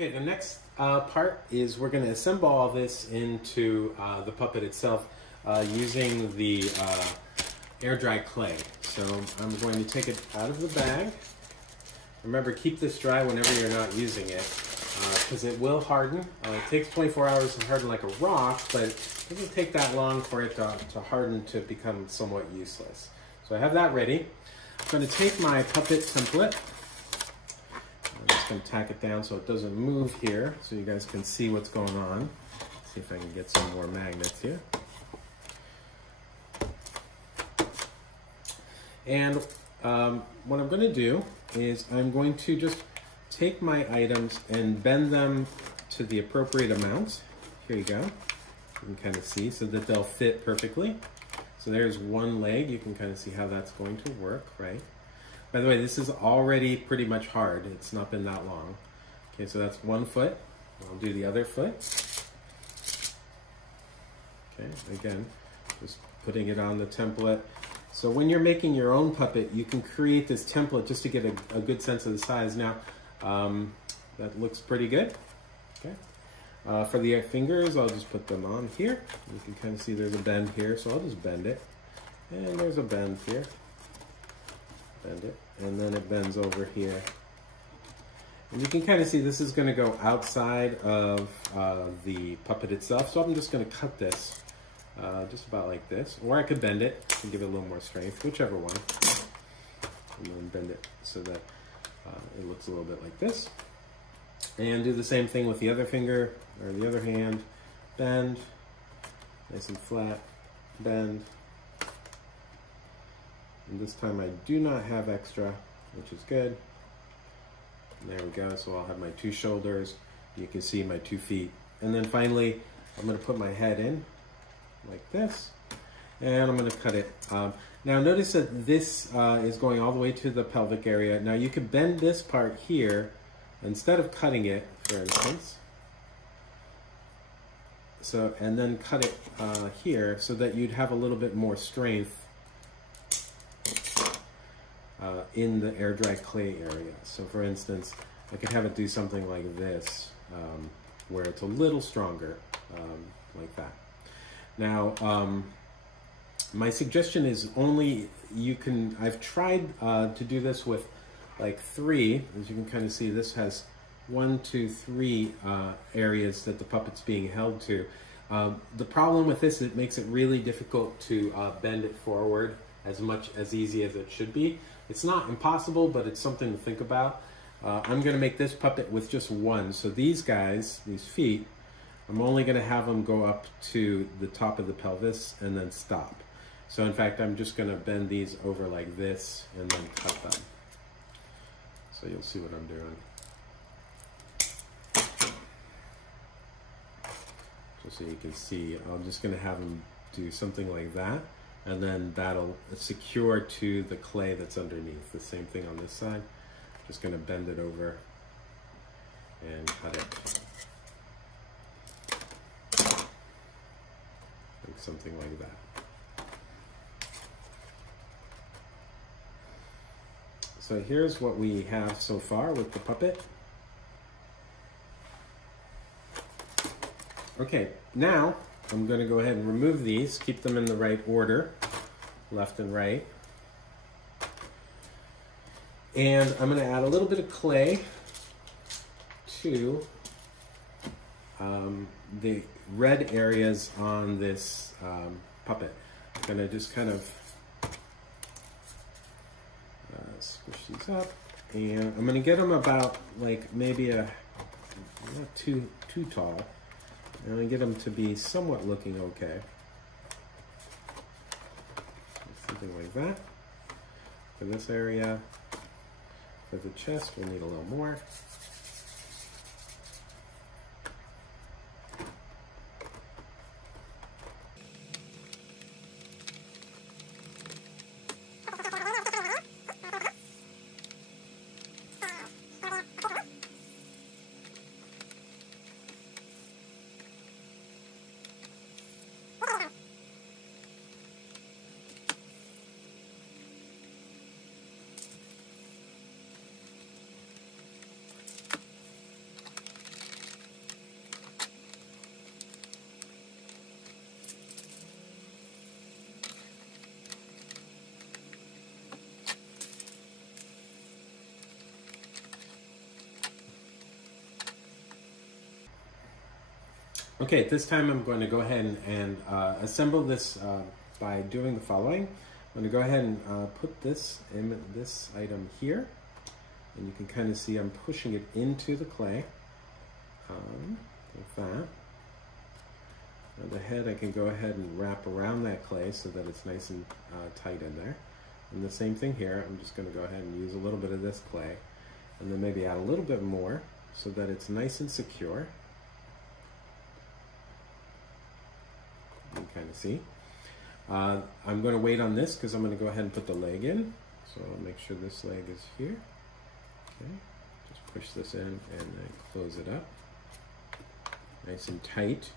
Okay, the next part is we're going to assemble all this into the puppet itself using the air dry clay. So I'm going to take it out of the bag. Remember, keep this dry whenever you're not using it because it will harden. It takes 24 hours to harden like a rock, but it doesn't take that long for it to harden to become somewhat useless. So I have that ready. I'm going to take my puppet template. I'm just going to tack it down so it doesn't move here so you guys can see what's going on. Let's see if I can get some more magnets here. And what I'm going to do is I'm going to just take my items and bend them to the appropriate amounts. Here you go. You can kind of see so that they'll fit perfectly. So there's one leg. You can kind of see how that's going to work, right? By the way, this is already pretty much hard. It's not been that long. Okay, so that's one foot. I'll do the other foot. Okay, again, just putting it on the template. So when you're making your own puppet, you can create this template just to get a good sense of the size. Now, that looks pretty good. Okay. For the fingers, I'll just put them on here. You can kind of see there's a bend here, so I'll just bend it. And there's a bend here. Bend it. And then it bends over here. And you can kind of see this is going to go outside of the puppet itself. So I'm just going to cut this just about like this. Or I could bend it and give it a little more strength, whichever one. And then bend it so that it looks a little bit like this. And do the same thing with the other finger or the other hand. Bend, nice and flat, bend. And this time I do not have extra, which is good. And there we go, so I'll have my two shoulders. You can see my 2 feet. And then finally, I'm gonna put my head in like this. And I'm gonna cut it. Now notice that this is going all the way to the pelvic area. Now you could bend this part here instead of cutting it, for instance. So, and then cut it here so that you'd have a little bit more strength in the air dry clay area. So for instance, I could have it do something like this, where it's a little stronger, like that. Now, my suggestion is only I've tried to do this with like 3, as you can kind of see, this has 1, 2, 3 areas that the puppet's being held to. The problem with this, it makes it really difficult to bend it forward as easy as it should be. It's not impossible, but it's something to think about. I'm going to make this puppet with just 1. So these guys, these feet, I'm only going to have them go up to the top of the pelvis and then stop. So in fact, I'm just going to bend these over like this and then cut them. So you'll see what I'm doing. Just so you can see, I'm just going to have them do something like that. And then that'll secure to the clay that's underneath. The same thing on this side. Just going to bend it over and cut it. Like something like that. So here's what we have so far with the puppet. Okay, now I'm going to go ahead and remove these, keep them in the right order, left and right. And I'm going to add a little bit of clay to the red areas on this puppet. I'm going to just kind of squish these up, and I'm going to get them about like maybe not too tall. I'm going to get them to be somewhat looking okay. Something like that. For this area, for the chest, we'll need a little more. Okay, at this time I'm going to go ahead and assemble this by doing the following. I'm going to go ahead and put this item here, and you can kind of see I'm pushing it into the clay, like that. Now the head I can go ahead and wrap around that clay so that it's nice and tight in there. And the same thing here, I'm just going to go ahead and use a little bit of this clay, and then maybe add a little bit more so that it's nice and secure. You can kind of see. I'm going to wait on this because I'm going to go ahead and put the leg in. So I'll make sure this leg is here. Okay, just push this in and then close it up. Nice and tight.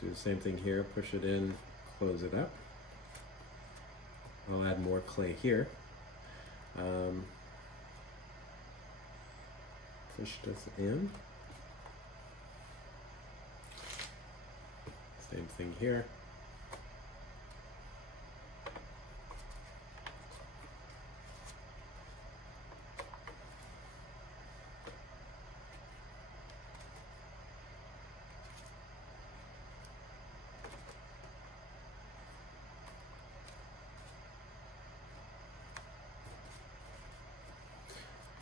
Do the same thing here, push it in, close it up. I'll add more clay here. Push this in. Same thing here.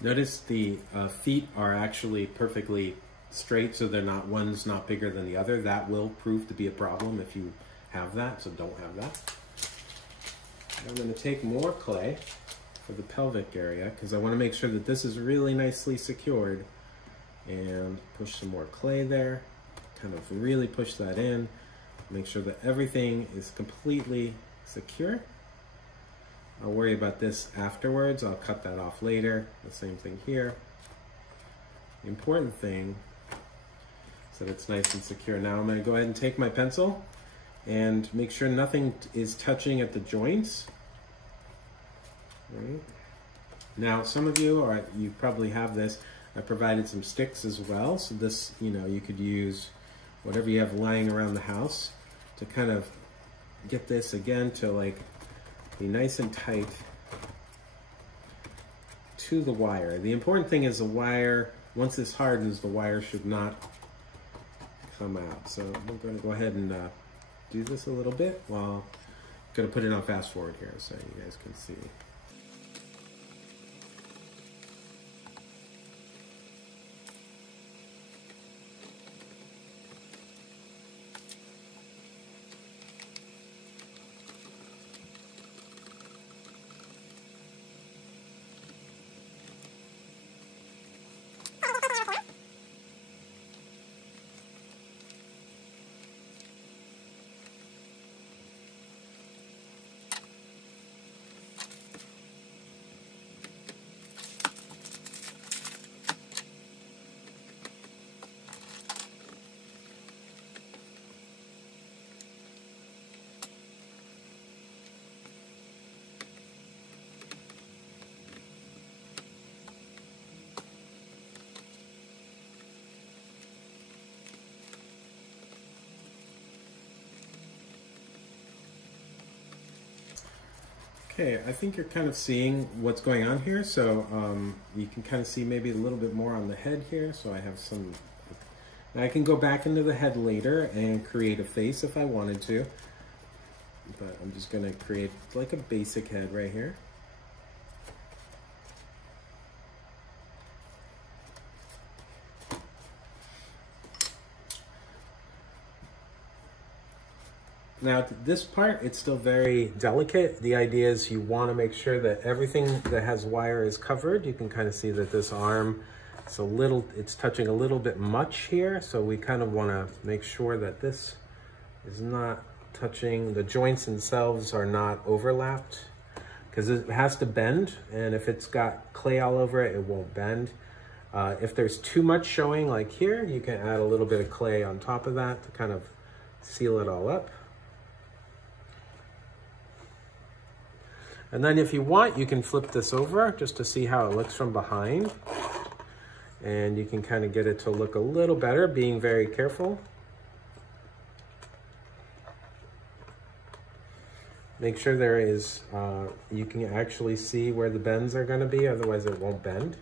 Notice the feet are actually perfectly straight, so they're not, one's not bigger than the other. That will prove to be a problem if you have that, so don't have that. I'm going to take more clay for the pelvic area because I want to make sure that this is really nicely secured, and push some more clay there, kind of really push that in, make sure that everything is completely secure. I'll worry about this afterwards. I'll cut that off later. The same thing here. The important thing is that it's nice and secure. Now I'm going to go ahead and take my pencil and make sure nothing is touching at the joints. Right. Now some of you, or you probably have this, I provided some sticks as well. So this, you know, you could use whatever you have lying around the house to kind of get this again to like be nice and tight to the wire. The important thing is the wire, once this hardens, the wire should not come out. So I'm going to go ahead and do this a little bit while I'm going to put it on fast forward here so you guys can see. Okay, I think you're kind of seeing what's going on here. So you can kind of see maybe a little bit more on the head here. So I have some, now I can go back into the head later and create a face if I wanted to. But I'm just gonna create like a basic head right here. Now this part, it's still very delicate. The idea is you want to make sure that everything that has wire is covered. You can kind of see that this arm, it's touching a little bit much here. So we kind of want to make sure that this is not touching, the joints themselves are not overlapped, because it has to bend. And if it's got clay all over it, it won't bend. If there's too much showing like here, you can add a little bit of clay on top of that to kind of seal it all up. And then if you want, you can flip this over just to see how it looks from behind. And you can kind of get it to look a little better, being very careful. Make sure there is, you can actually see where the bends are going to be, otherwise it won't bend.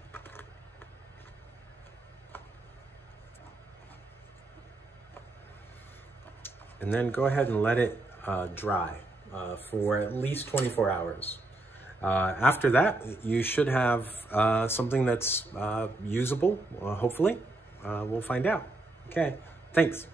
and then go ahead and let it dry for at least 24 hours. After that, you should have something that's usable, hopefully. We'll find out. Okay, thanks.